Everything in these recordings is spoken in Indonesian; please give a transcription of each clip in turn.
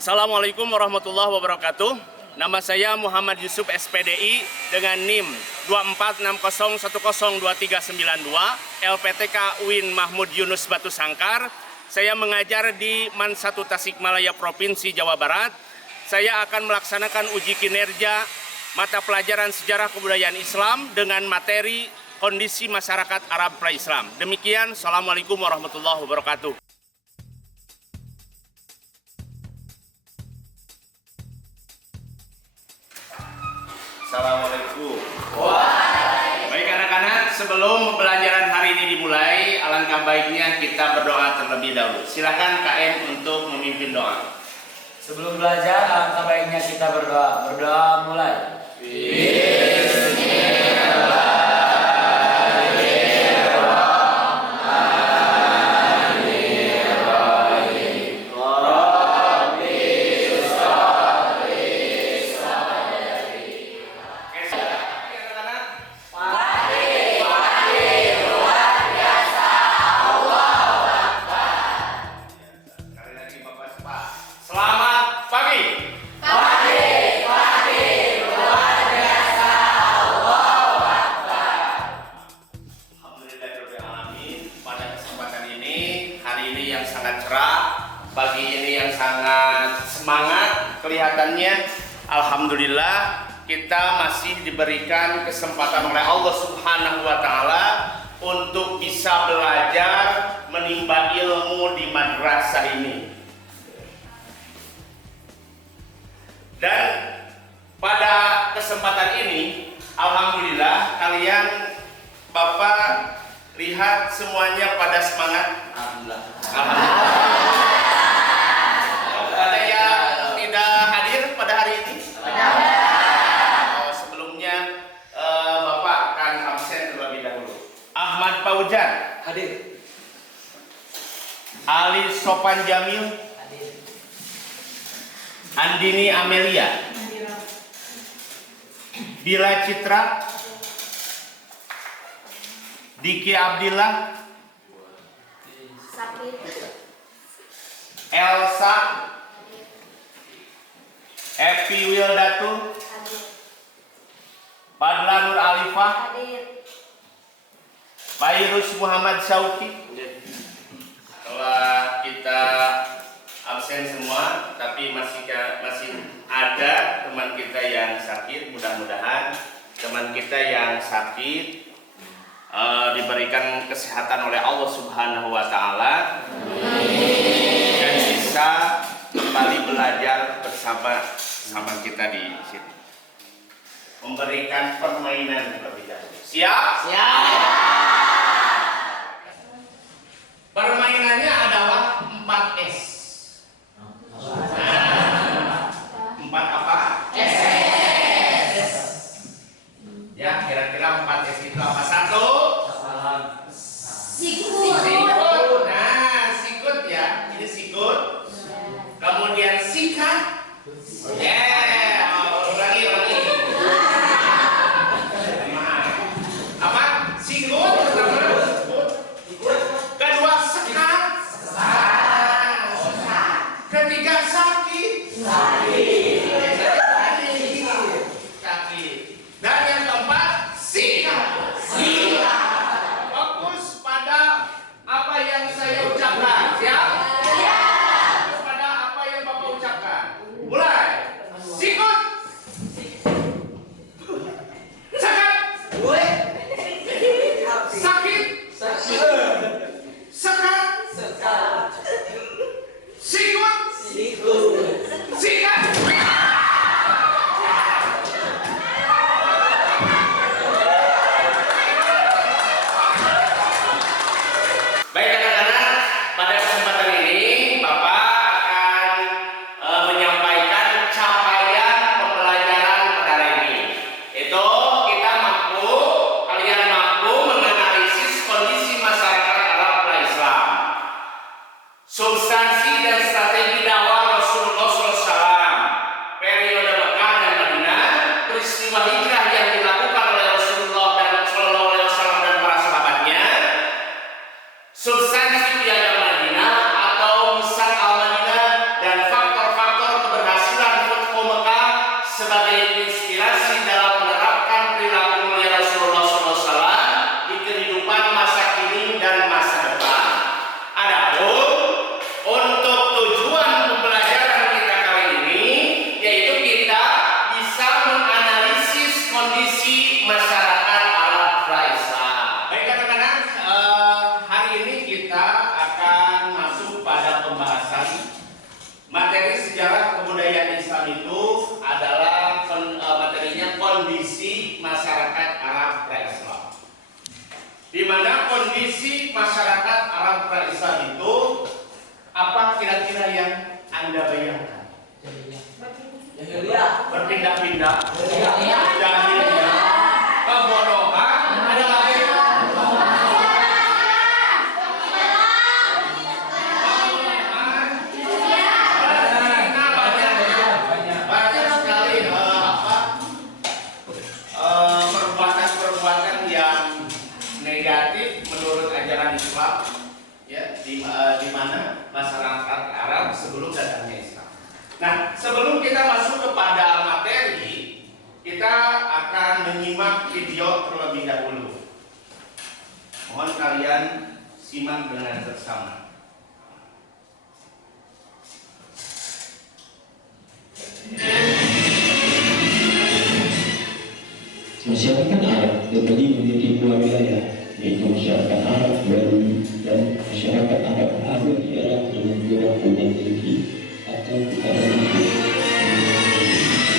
Assalamualaikum warahmatullahi wabarakatuh. Nama saya Muhammad Yusuf SPDI dengan NIM 246010239 LPTK UIN Mahmud Yunus Batu Sangkar. Saya mengajar di MAN 1 Tasikmalaya Provinsi Jawa Barat. Saya akan melaksanakan uji kinerja mata pelajaran sejarah kebudayaan Islam dengan materi kondisi masyarakat Arab pra-Islam. Demikian, Assalamualaikum warahmatullahi wabarakatuh. Assalamualaikum. Baik anak-anak, sebelum pembelajaran hari ini dimulai, alangkah baiknya kita berdoa terlebih dahulu. Silakan KM untuk memimpin doa. Sebelum belajar, alangkah baiknya kita berdoa. Berdoa mulai. Pagi ini yang sangat semangat kelihatannya. Alhamdulillah kita masih diberikan kesempatan oleh Allah Subhanahu wa Ta'ala untuk bisa belajar menimba ilmu di madrasah ini. Dan pada kesempatan ini alhamdulillah kalian Bapak lihat semuanya pada semangat. Alhamdulillah. Ada yang tidak hadir pada hari ini? Sebelumnya Bapak akan absen terlebih dahulu. Ahmad Paujan Hadir. Ali Sopan Jamil Hadir. Andini Amelia Bila Citra Diki Abdillah Elsa Epi Wildatu Padla Nur Alifah Bayrus Muhammad Syauki. Setelah kita absen semua, tapi masih ada teman kita yang sakit. Mudah-mudahan teman kita yang sakit diberikan kesehatan oleh Allah Subhanahu wa Ta'ala dan bisa kembali belajar bersama kita di sini. Memberikan permainan terlebih dahulu. Siap? Siap. Permainannya adalah 4S. Empat apa? S. Ya, kira-kira 4S itu apa? Satu. Sikut. Nah, sikut ya. Ini sikut. Kemudian sikat. Ulangi. Apa? Sikut. Kedua sekat. Ketiga sakit. Dan yang keempat sikat. Fokus pada apa yang saya ucapkan. Siap? Fokus pada apa yang Bapak ucapkan. Mulai. Sikut. Sekat. Sakit. Sekat. Sikut. Sikat. Baik anak-anak, pada kesempatan ini Bapak akan menyampaikan capaian pembelajaran pada hari ini. Itu kalian mampu menganalisis kondisi masyarakat Arab pra-Islam, substansi dan strategi dakwah Rasulullah SAW, periode Mekah dan Madinah, peristiwa hijrah yang dilakukan oleh Rasulullah SAW dan para sahabatnya, substansi piagam Madinah atau Misak al-Madinah, dan faktor-faktor di dalam menerapkan perilaku mulia Rasulullah SAW di kehidupan masa kini dan masa depan. Adapun untuk tujuan pembelajaran kita kali ini, yaitu kita bisa menganalisis kondisi masyarakat Arab pra-Islam. Baik anak-anak, hari ini kita akan masuk pada pembahasan materi sejarah kebudayaan Islam. Itu adalah materinya kondisi masyarakat Arab pra-Islam. Di mana kondisi masyarakat Arab pra-Islam itu apa kira-kira yang Anda bayangkan? Berpindah-pindah, jahiliyah, kebodohan, ada lagi banyak sekali perbuatan-perbuatan yang negatif menurut ajaran Islam, ya, di mana masyarakat Arab sebelum datangnya Islam. Nah, sebelum kita masuk kepada materi, kita akan menyimak video terlebih dahulu. Mohon kalian simak dengan bersama. Masyarakat Arab terbagi menjadi dua wilayah, yaitu masyarakat Arab Badui dan masyarakat Arab Arab di Arab dengan dua punya tinggi atau bukan itu.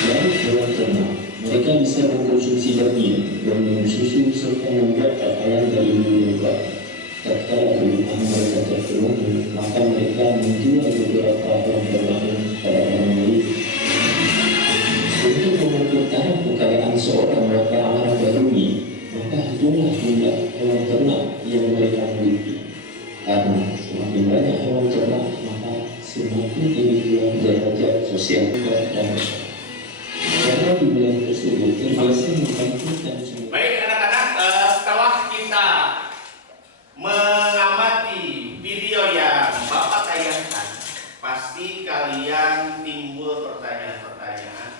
Dari hewan ternak, mereka bisa mengkonsumsi daging dan minum susu serta membuat pakaian dari bulu lebah. Tatkala kebutuhan mereka terpenuhi, maka mereka menjual beberapa hewan ternak pada orang lain. Untuk mempertahankan kekayaan seorang warga Arab Badui, maka itulah jumlah hewan ternak yang mereka miliki. Karena semakin banyak hewan ternak, maka semakin tinggi derajat sosial dan karena di wilayah tersebut terbiasa membangkitkan semua. Baik anak-anak, setelah kita mengamati video yang Bapak tayangkan, pasti kalian timbul pertanyaan-pertanyaan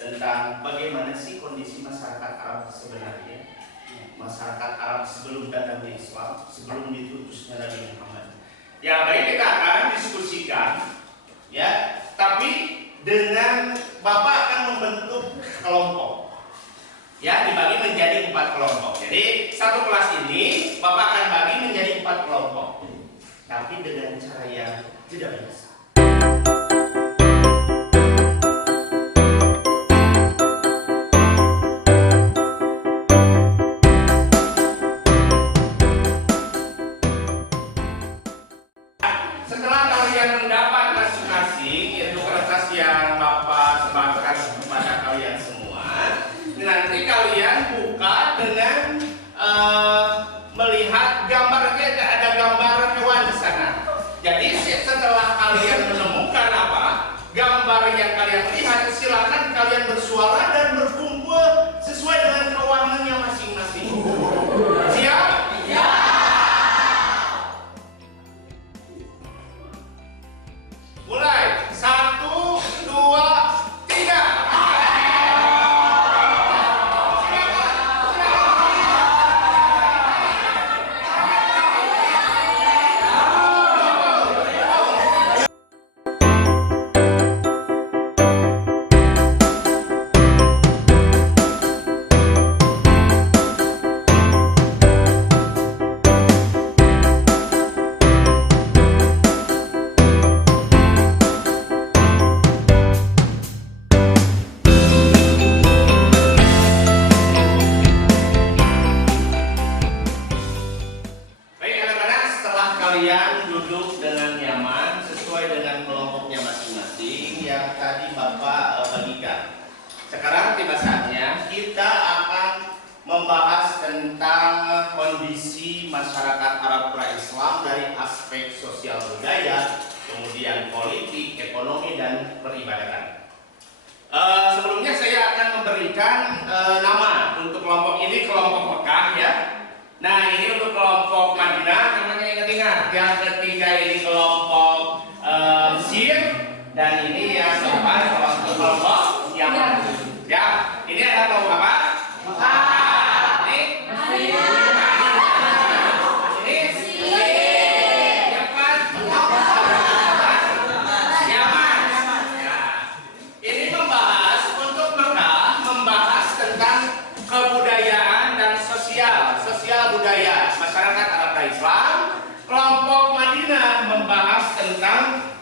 tentang bagaimana sih kondisi masyarakat Arab sebenarnya, masyarakat Arab sebelum datangnya Islam, sebelum diutusnya Nabi Muhammad. Ya, baik, kita akan diskusikan, ya, tapi dengan Bapak akan membentuk kelompok, ya, dibagi menjadi 4 kelompok. Jadi satu kelas ini Bapak akan bagi menjadi 4 kelompok, tapi dengan cara yang tidak biasa. Setelah kalian mendapat masing-masing itu kertas yang Bapak sebarkan kepada kalian semua, nanti kalian buka dengan melihat gambarnya, ada gambar hewan di sana. Jadi setelah kalian menemukan apa gambar yang kalian lihat, silakan kalian bersuara dan berkumpul sesuai dengan kewenangannya masing-masing. Siap? Ya. Mulai 1, 2, 3. Baik anak-anak, setelah kalian duduk dengan nyaman sesuai dengan kelompoknya masing-masing yang tadi Bapak bagikan, sekarang tiba saatnya kita akan membahas tentang kondisi masyarakat Arab pra-Islam dari aspek sosial budaya, kemudian politik, ekonomi, dan peribadatan. Sebelumnya saya akan memberikan nama untuk kelompok ini, kelompok Mekah, ya. Nah, ini untuk kelompok Madinah, namanya ingat-ingat. Yang ketiga ini kelompok Mesir, dan ini yang keempat kelompok Yaman. Ya, ini kelompok Madinah membahas tentang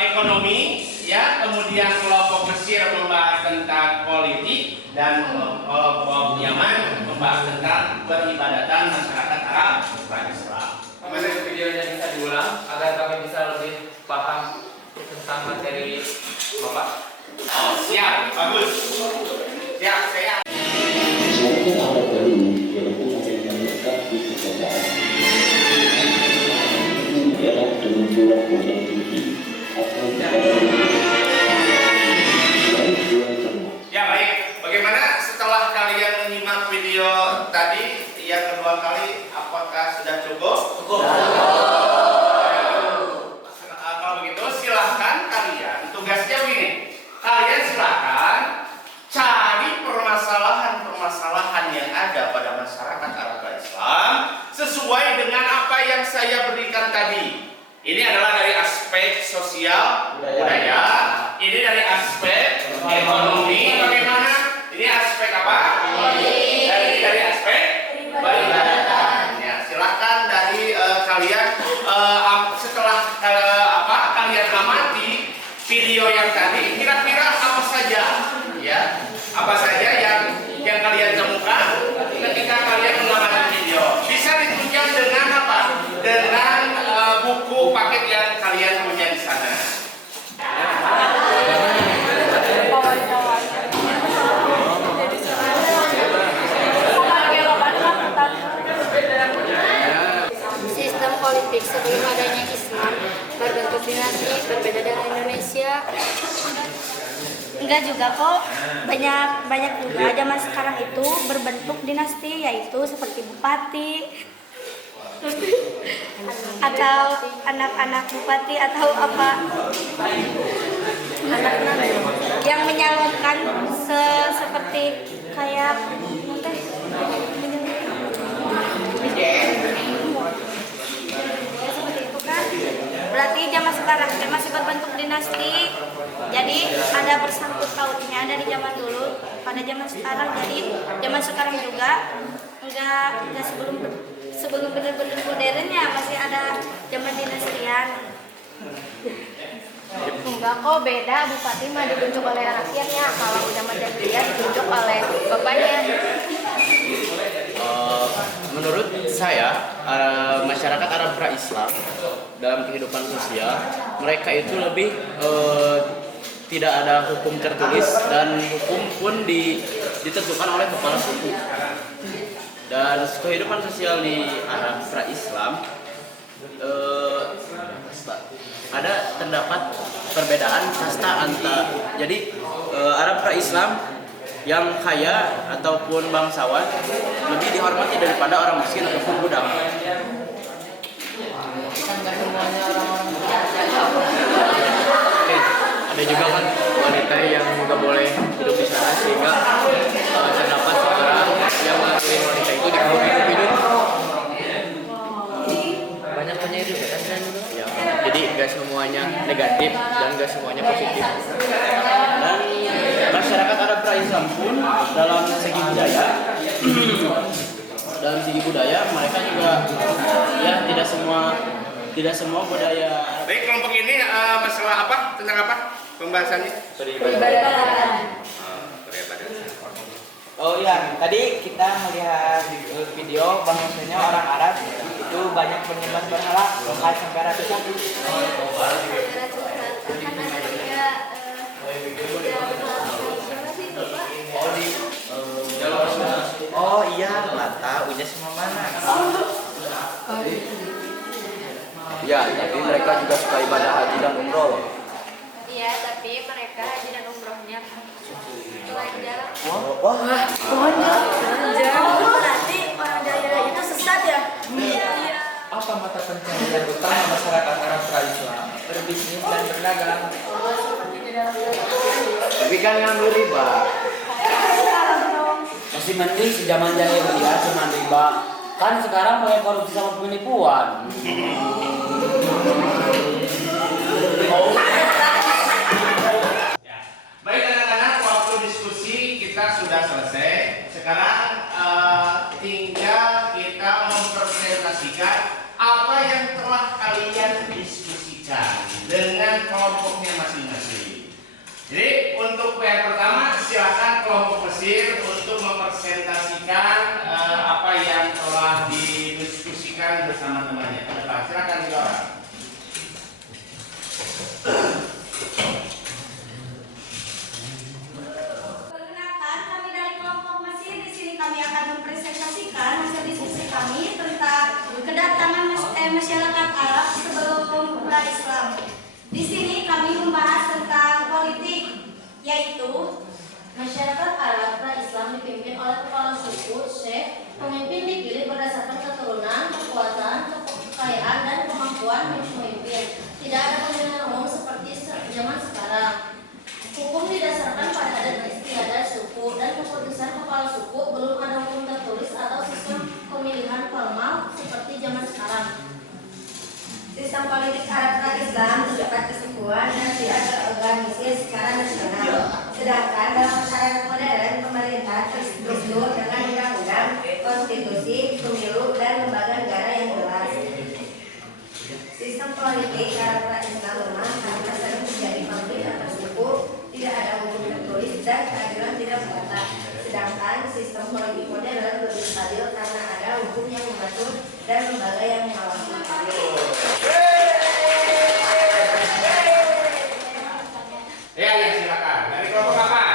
ekonomi, ya. Kemudian kelompok Mesir membahas tentang politik, dan kelompok Yaman membahas tentang peribadatan masyarakat Arab Islam. Kemarin videonya bisa diulang agar kami bisa lebih paham tentang materi Bapak. Oh, siap, bagus. Siap, saya. Masyarakat Arab dahulu walaupun dengan lekat di perkotaan era dengan jumlah yang tinggi atau Ya baik, bagaimana setelah kalian menyimak video tadi yang kedua kali, apakah sudah cukup? Cukup. Kalau begitu silahkan kalian, tugasnya begini, kalian silahkan cari permasalahan-permasalahan yang ada pada masyarakat Arab Islam sesuai dengan apa yang saya berikan tadi. Ini adalah dari aspek sosial budaya, ini dari aspek ekonomi, bagaimana? Ini aspek apa? Dan ini dari aspek peribadatan. Ya, silahkan dari kalian setelah kalian amati video yang tadi, kira-kira apa saja, ya? Apa saja yang kalian temukan ketika kalian mengamati video? Bisa ditunjang dengan apa? Dengan buku paket yang kalian punya di sana. Sistem politik sebelum adanya Islam berbentuk dinasti berbeda dengan Indonesia. Enggak juga kok, banyak juga zaman sekarang itu berbentuk dinasti, yaitu seperti bupati atau anak-anak bupati atau apa, anak-anak yang menyalurkan seperti kayak seperti itu kan. Berarti zaman sekarang masih berbentuk dinasti, jadi ada bersangkut pautnya dari zaman dulu pada zaman sekarang. Jadi zaman sekarang juga enggak sebelum benar-benar modernnya, masih ada zaman dinastian. Enggak kok, beda. Bupati mah ditunjuk oleh rakyatnya, kalau udah menjadi ditunjuk oleh bapaknya. Menurut saya, masyarakat Arab pra-Islam dalam kehidupan sosial, mereka itu lebih tidak ada hukum tertulis, dan hukum pun ditentukan oleh kepala suku. Dan kehidupan sosial di Arab pra-Islam ada terdapat perbedaan kasta antar. Jadi Arab pra-Islam yang kaya ataupun bangsawan lebih dihormati daripada orang miskin ataupun budak. Oke, ada juga kan wanita yang juga boleh hidup di sana, sehingga terdapat seorang yang mengakui wanita itu hidup. Banyak penyedih kan ya, jadi nggak semuanya negatif dan nggak semuanya positif. Dan masyarakat Arab pra-Islam pun dalam segi budaya mereka juga ya tidak semua budaya. Baik, kelompok ini masalah apa? Tentang apa pembahasannya? Peribadatan. Oh iya, tadi kita melihat video bahwasanya orang Arab itu banyak menyembah berhala lokal sampai ratusan. Oh iya, Lata, Uja sama mana? Ya, tapi mereka juga suka ibadah haji dan umroh loh. Iya, tapi mereka haji dan umrohnya jalan-jalan. Berarti orang daerah itu sesat ya? Iya. Apa mata pencaharian utama masyarakat Arab pra-Islam? Berbisnis dan berdagang. Tapi kan ngambil riba. Masih mending si zaman jahiliyah cuma riba. Kan sekarang pakai korupsi sama penipuan. Baik anak-anak, waktu diskusi kita sudah selesai. Sekarang tinggal kita mempresentasikan apa yang telah kalian diskusikan dengan kelompoknya masing-masing. Jadi untuk yang pertama silakan kelompok Mesir untuk mempresentasikan apa yang telah didiskusikan bersama temannya. Silakan Diora. Perkenalkan, kami dari kelompok Mesir. Di sini kami akan mempresentasikan hasil diskusi kami tentang kedatangan masyarakat Arab sebelum pra-Islam. Di sini kami membahas tentang politik, yaitu Masyarakat Arab pra-Islam dipimpin oleh kepala suku, syekh, pemimpin dipilih berdasarkan keturunan, kekuatan, kekayaan, dan kemampuan pemimpin. Tidak ada pemilihan umum seperti zaman sekarang. Hukum didasarkan pada adat istiadat suku dan keputusan kepala suku, belum ada hukum tertulis atau sistem pemilihan formal seperti zaman sekarang. Sistem politik Arab pra-Islam bersifat kesukuan dan tidak terorganisir secara nasional. Sedangkan dalam masyarakat modern, pemerintah terstruktur dengan undang-undang, konstitusi, pemilu, dan lembaga negara yang jelas. Sistem politik Arab pra-Islam lemah karena sering terjadi konflik antar suku, tidak ada hukum tertulis, dan keadilan tidak merata. Sedangkan sistem politik modern lebih stabil karena ada hukum yang mengatur dan lembaga yang mengawasi. Ya, silakan. Dari kelompok apa?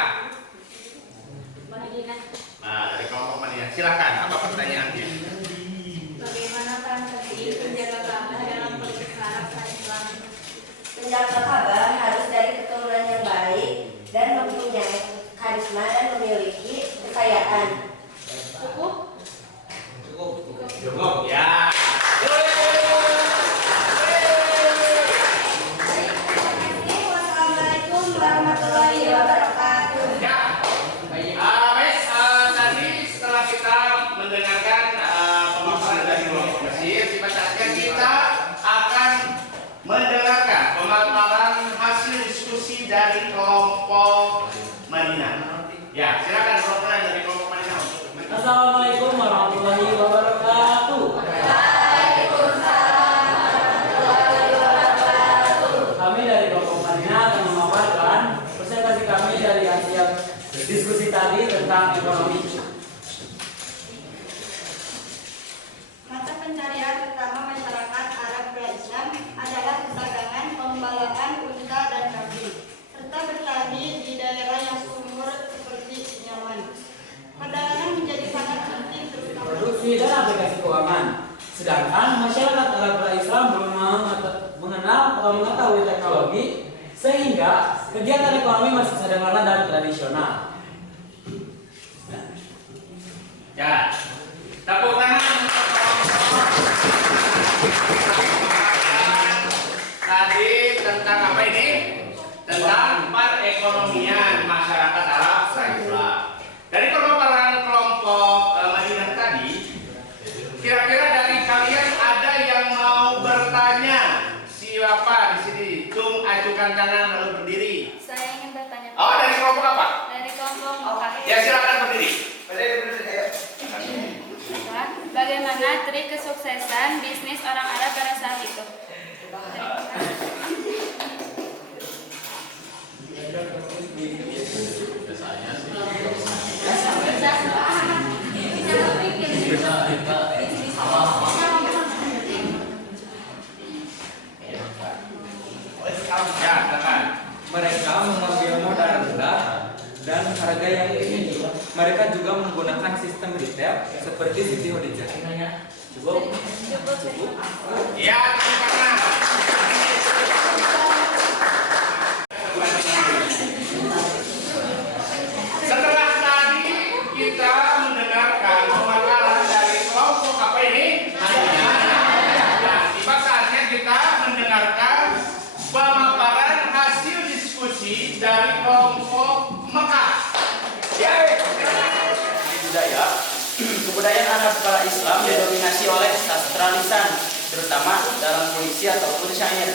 Madinah. Nah, dari kelompok Madinah. Silakan. Apa pertanyaannya? bagaimana peran penting penjaga Ka'bah dalam politik Arab pra-Islam. Penjaga Ka'bah harus dari keturunan yang baik dan mempunyai karisma dan memiliki kekayaan. Cukup? Cukup. Ya. Wassalamualaikum warahmatullahi wabarakatuh. Ya. Baik, tadi setelah kita mendengarkan pemaparan dari kelompok Mesir, saatnya kita akan mendengarkan pemaparan hasil diskusi dari kelompok Madinah. Ya, silakan kelompok dari kelompok Madinah. Assalamualaikum warahmatullahi wabarakatuh. Kami dari kelompok Madinah akan memaparkan presentasi kami dari hasil diskusi tadi tentang ekonomi. Mata pencarian utama masyarakat Arab pra-Islam adalah perdagangan, pengembalaan unta dan kambing, serta bertani di daerah yang subur seperti Yaman. Perdagangan menjadi sangat penting terutama Produksi dan aplikasi keuangan. Sedangkan masyarakat Arab pra-Islam belum mengenal atau mengetahui teknologi, sehingga kegiatan ekonomi masih sederhana dan tradisional. Ya. Tepuk tangan. Tadi tentang apa ini? Tentang perekonomian masyarakat Arab pra-Islam. Dari pemaparan kelompok Madinah tadi, kira-kira dari kalian ada yang mau bertanya? Siapa di sini? Tung ajukan tangan lalu berdiri. Saya ingin bertanya. Oh, dari kelompok apa? Dari kelompok Mekah. Ya, silakan berdiri. Bagaimana trik kesuksesan bisnis orang Arab pada saat itu? Ya, silakan. Mereka mengambil modal rendah dan harga yang tinggi. Mereka juga menggunakan sistem retail seperti Siti Khadijah. Cukup? Cukup? Ya, tepuk tangan. Setelah tadi kita mendengarkan pemaparan dari kelompok apa ini? Nah, tiba saatnya kita mendengarkan pemaparan hasil diskusi dari kelompok Mekah. Ya. Kebudayaan Arab pra-Islam didominasi oleh sastra lisan, terutama dalam puisi ataupun syair.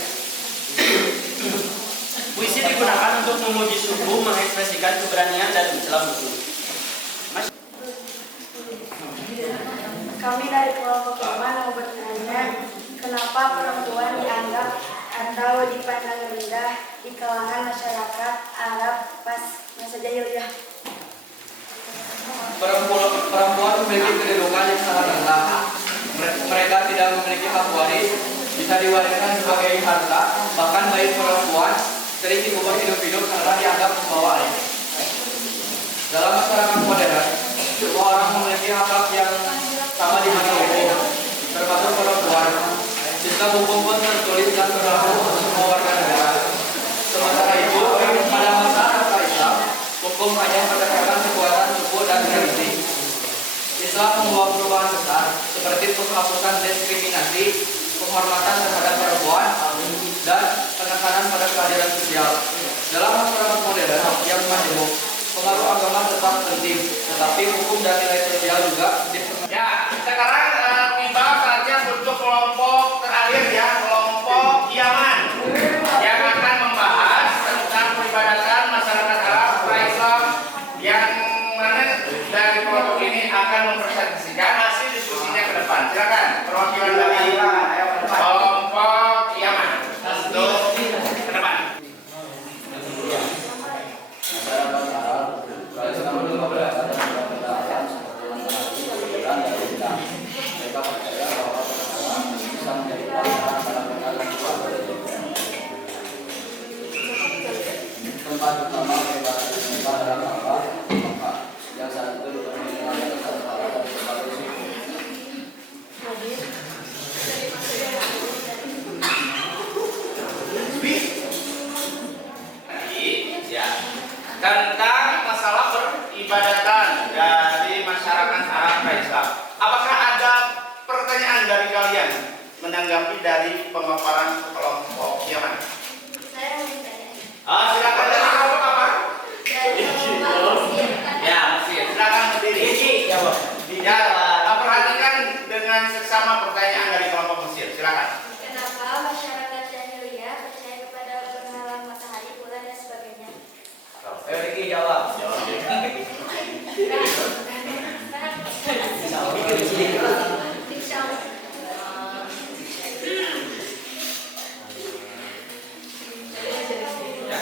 Puisi digunakan untuk memuji suku, mengekspresikan keberanian dan mencela musuh. Kami dari kelompok Yaman mau bertanya, Kenapa perempuan dianggap atau dipandang rendah di kalangan masyarakat Arab pas masa jahiliyah? Perempuan memiliki kedudukan yang sangat rendah. Mereka tidak memiliki hak waris, bisa diwariskan sebagai harta, bahkan bayi perempuan sering dikubur hidup-hidup karena dianggap membawa aib. Dalam masyarakat modern, semua orang memiliki hak yang sama di mata hukum, termasuk perempuan. Sistem hukum pun tertulis dan berlaku untuk semua warga negara. Sementara itu, pada masa Islam, hukum hanya berdasarkan kekuatan suku dan tradisi. Islam membawa perubahan besar seperti penghapusan diskriminasi, penghormatan terhadap perempuan, dan penekanan pada keadilan sosial. Dalam masyarakat modern yang majemuk, pengaruh agama tetap penting, tetapi hukum dan nilai sosial juga diperlukan. Ya, sekarang tiba saatnya untuk kelompok terakhir ya, kelompok Yaman yang akan membahas tentang peribadatan masyarakat Arab pra-Islam, yang mana dari kelompok ini akan mempresentasikan hasil diskusinya ke depan. Silakan perwakilan dari kelompok Yaman untuk ke depan. Tempat utama peribadatan menyembah adalah Ka'bah, Mekah. Yang saat itu dipenuhi dengan ratusan kepala dan berbagai suku. Ya, tentang masalah peribadatan dari masyarakat Arab pra-Islam. Apakah ada pertanyaan dari kalian menanggapi dari pemaparan kelompok Yaman? Saya mau ditanya. Silakan dari kelompok apa? Dari kelompok Mesir. Ya, Mesir. Silakan berdiri. Ya, perhatikan dengan seksama pertanyaan dari kelompok Mesir. Silakan. Kenapa masyarakat jahiliyah percaya kepada berhala matahari, bulan dan sebagainya? Ricky jawab. Ya,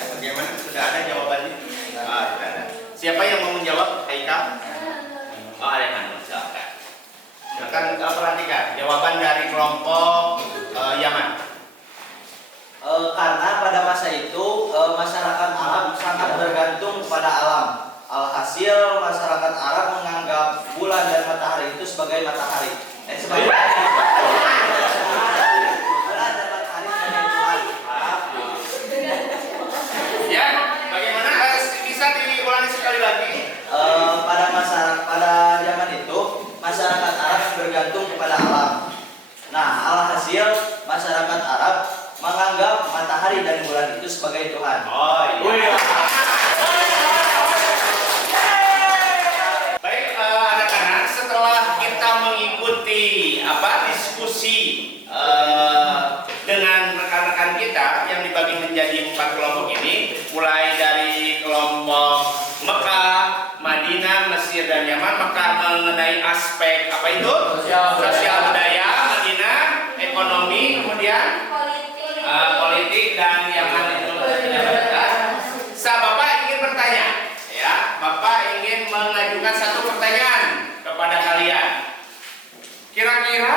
bagaimana? Sudah ada jawabannya? Sudah ada. Siapa yang mau menjawab? Haikal? Ada yang silakan. Silakan perhatikan jawaban dari kelompok Yaman. Karena pada masa itu masyarakat Arab sangat bergantung kepada alam. Alhasil masyarakat Arab menganggap bulan dan matahari itu sebagai matahari. Sebagai bulan dan matahari sebagai Tuhan. Ya, bagaimana? Bisa diulangi sekali lagi? Pada zaman itu masyarakat Arab bergantung kepada alam. Nah, alhasil masyarakat Arab menganggap matahari dan bulan itu sebagai Tuhan. Oh iya. Baik, anak-anak, setelah kita mengikuti diskusi dengan rekan-rekan kita yang dibagi menjadi 4 kelompok ini, mulai dari kelompok Mekah, Madinah, Mesir, dan Yaman, maka mengenai aspek apa itu? Sosial budaya, Madinah, ekonomi, kemudian politik, dan Yaman itu peribadatan. Bapak ingin bertanya, ya, Bapak ingin mengajukan satu pertanyaan kepada kalian. Kira-kira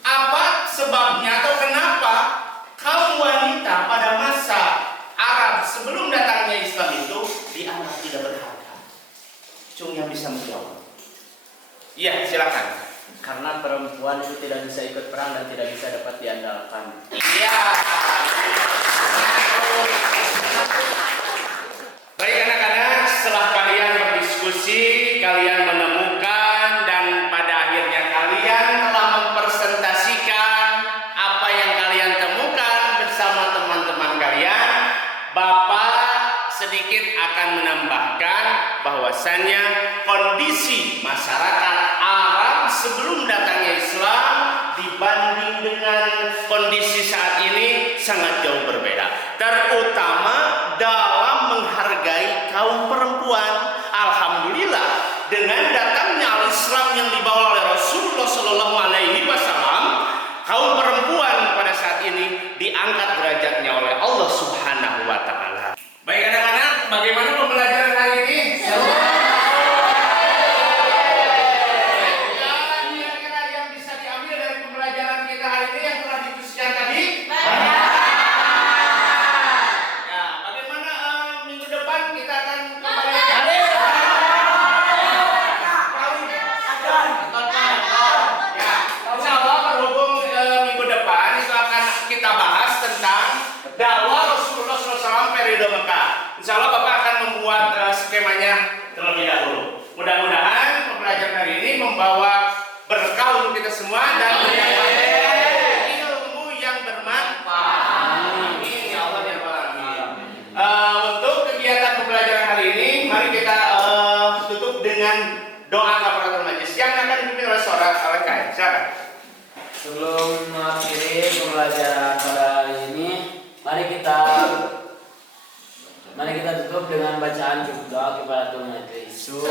apa sebabnya atau kenapa kaum wanita pada masa Arab sebelum datangnya Islam itu dianggap tidak berharga? Cung yang bisa menjawab. Iya, silakan. Karena perempuan itu tidak bisa ikut perang dan tidak bisa dapat diandalkan. Iya. Baik anak-anak, setelah kalian berdiskusi, kalian menemukan dan pada akhirnya kalian telah mempresentasikan apa yang kalian temukan bersama teman-teman kalian. Bapak sedikit akan menambahkan bahwasannya kondisi masyarakat Arab sebelum datangnya Islam dibanding dengan kondisi saat ini sangat jauh berbeda, terutama dalam menghargai kaum perempuan. Alhamdulillah, dengan datangnya Islam yang dibawa oleh Rasulullah SAW, kaum perempuan insya Allah Bapak akan membuat skemanya terlebih dahulu. Mudah-mudahan pembelajaran hari ini membawa berkah untuk kita semua dan ilmu yang bermanfaat. Amin ya Allah ya Rabbal Alamin. Untuk kegiatan pembelajaran hari ini, mari kita tutup dengan doa kafaratul majelis yang akan dipimpin oleh seorang Al-Qaid. Silakan. Sebelum mengakhiri pembelajaran pada hari ini, mari kita tutup dengan bacaan doa kepada Tuhan Yesus.